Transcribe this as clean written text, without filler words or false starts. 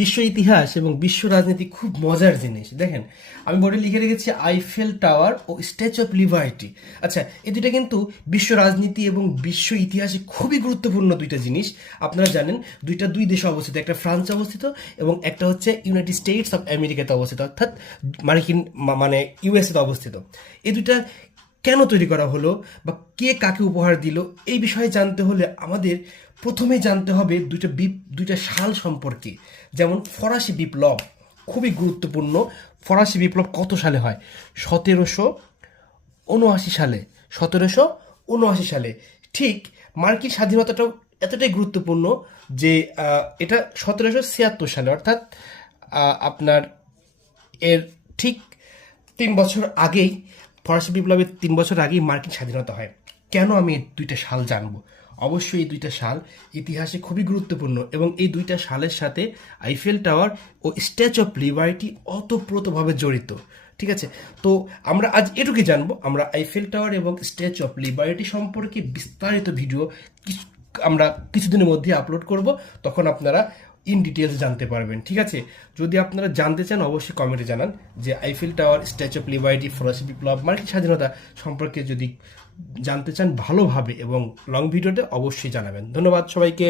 বিশ্ব ইতিহাস এবং বিশ্ব রাজনীতি খুব মজার জিনিস। দেখেন, আমি বোর্ডে লিখে রেখেছি আইফেল টাওয়ার ও স্ট্যাচু অফ লিবার্টি। আচ্ছা, এই দুইটা কিন্তু বিশ্ব রাজনীতি এবং বিশ্ব ইতিহাসে খুবই গুরুত্বপূর্ণ দুইটা জিনিস। আপনারা জানেন, দুই দেশে অবস্থিত, একটা ফ্রান্সে অবস্থিত এবং একটা হচ্ছে ইউনাইটেড স্টেটস অফ আমেরিকাতে অবস্থিত, অর্থাৎ মার্কিন মানে ইউএসএতে অবস্থিত। এই দুইটা কেন তৈরি করা হলো বা কে কাকে উপহার দিল, এই বিষয়ে জানতে হলে আমাদের প্রথমে জানতে হবে দুইটা সাল সম্পর্কে। যেমন ফরাসি বিপ্লব খুবই গুরুত্বপূর্ণ। ফরাসি বিপ্লব কত সালে হয়? 1779 সালে। 1779 সালে। ঠিক মার্কিন স্বাধীনতাটাও এতটাই গুরুত্বপূর্ণ যে এটা 1776 সালে, অর্থাৎ আপনার এর ঠিক 3 বছর আগেই, ফরাসি বিপ্লবের 3 বছর আগেই মার্কিন স্বাধীনতা হয়। কেন আমি এই দুইটা সাল জানবো? অবশ্যই এই দুইটা সাল ইতিহাসে খুবই গুরুত্বপূর্ণ এবং এই দুইটা সালের সাথে আইফেল টাওয়ার ও স্ট্যাচু অফ লিবার্টি ওতপ্রোতভাবে জড়িত। ঠিক আছে, তো আমরা আজ এটুকুই জানবো। আমরা আইফেল টাওয়ার এবং স্ট্যাচু অফ লিবার্টি সম্পর্কে বিস্তারিত ভিডিও আমরা কিছুদিনের মধ্যে আপলোড করব, তখন আপনারা ইন ডিটেলস জানতে পারবেন। ঠিক আছে, যদি আপনারা জানতে চান অবশ্যই কমেন্টে জানান যে Eiffel tower, statue of liberty, ফরাসি বিপ্লব, মার্কিন স্বাধীনতা সম্পর্কে যদি জানতে চান ভালোভাবে এবং লং ভিডিওতে, অবশ্যই জানাবেন। ধন্যবাদ সবাইকে।